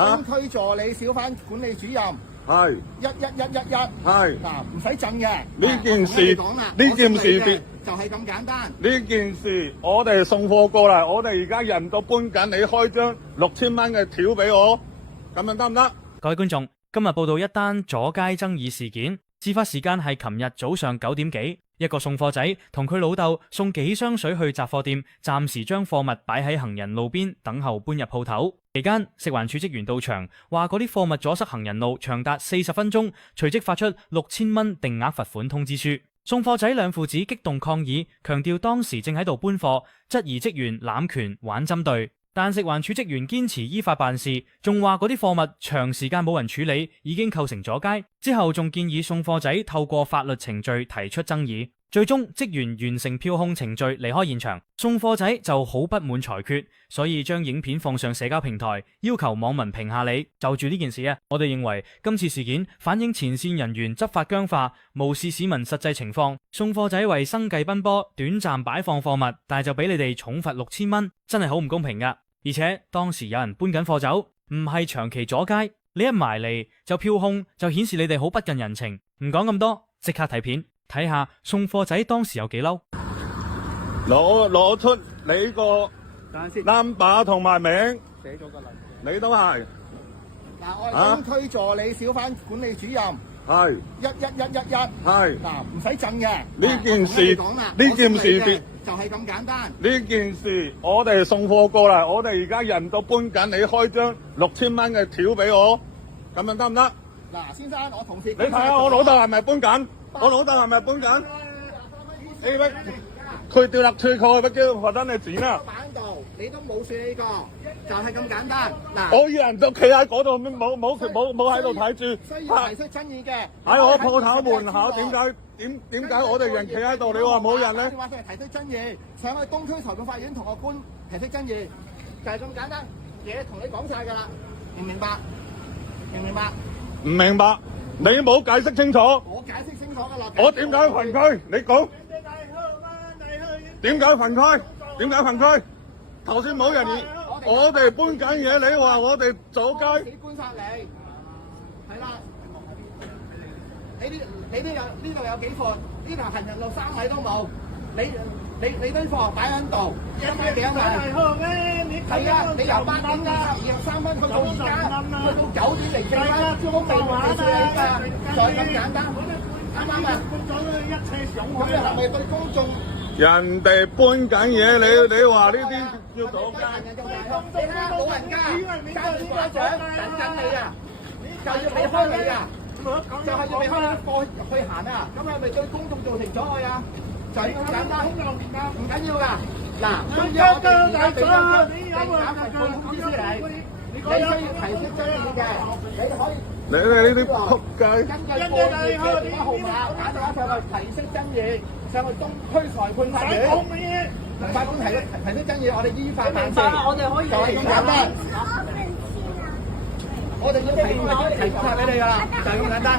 東區助理小販管理主任。係11111係嗱，唔使震嘅。呢件事，呢件事就係咁簡單。呢件事我哋送貨過嚟，我哋而家人都搬緊，你開張6000蚊嘅條俾我，咁樣得唔得？各位觀眾，今日報道一單阻街爭議事件，事發時間係琴日早上9點幾，一個送貨仔同佢老豆送幾箱水去雜貨店，暫時將貨物擺喺行人路邊等候搬入鋪頭。期間，食環署職員到場，話嗰啲貨物阻塞行人路長達40分鐘，隨即發出6000蚊定額罰款通知書。送貨仔兩父子激動抗議，強調當時正喺度搬貨，質疑職員濫權玩針對。但食環署職員堅持依法辦事，仲話嗰啲貨物長時間冇人處理，已經構成阻街。之後仲建議送貨仔透過法律程序提出爭議。最終職員完成票控程序離開現場，送貨仔就好不滿裁決，所以將影片放上社交平台，要求網民評下理。就住呢件事啊，我哋認為今次事件反映前線人員執法僵化，無視市民實際情況。送貨仔為生計奔波，短暫擺放貨物，但係就俾你哋重罰6000蚊，真係好唔公平噶。而且當時有人搬緊貨走，唔係長期阻街，你一埋嚟就票控，就顯示你哋好不近人情。唔講咁多，即刻睇片。睇下送貨仔當時有幾嬲，攞出你個 number 同埋名，寫咗個例，你都係。嗱，我係東區助理小販管理主任。係11111係嗱，唔使震嘅。呢件事，呢件事就係咁簡單。呢件事我哋送貨過嚟，我哋而家人都搬緊，你開張6000蚊嘅條俾我，咁樣得唔得？嗱，先生，我同事你睇下我老豆係咪搬緊？我老豆係咪搬緊？佢掉落退佢，不叫罰得你錢啊！板度你都冇處理過，就係咁簡單。嗱，我以人都企喺嗰度，冇喺度睇住。需要提出爭議嘅。喺我鋪頭門口，點解我哋人企喺度？你話冇人咧？電話上嚟提出爭議，上去東區裁判法院同個官提出爭議，就係咁簡單。嘢同你講晒㗎啦，明唔明白？明唔明白？唔明白，你冇解釋清楚。我解釋清楚㗎啦。我點解罰佢？你講。點解罰佢？點解罰佢？頭先冇人，我哋搬緊嘢，你話我哋阻街。幾觀察你，係啦。你都有呢度有幾闊？呢條行人路3米都冇。你堆貨擺喺度，1米幾米？係啊，你由8點23分去到而家，去到9點04分，都未處理㗎，就係咁簡單，啱唔啱啊？咁你係咪對公眾？人哋搬緊嘢，你話呢啲要阻街？你睇下老人家揸住拐杖等緊你啊，就要俾開你啊，就係要俾開啲貨去行啊，咁係咪對公眾造成阻礙啊？就係咁簡單，唔緊要㗎。嗱，需要我哋而家俾翻個定額罰款通知你，你需要提出爭議嘅，你可以。你哋呢啲仆街。根據個別嘅電話號碼打電話上去提出爭議，上去東區裁判法院。法官提出爭議，我哋依法辦事。我哋可以就係咁簡單。我哋要提供下俾你㗎啦，就係咁簡單。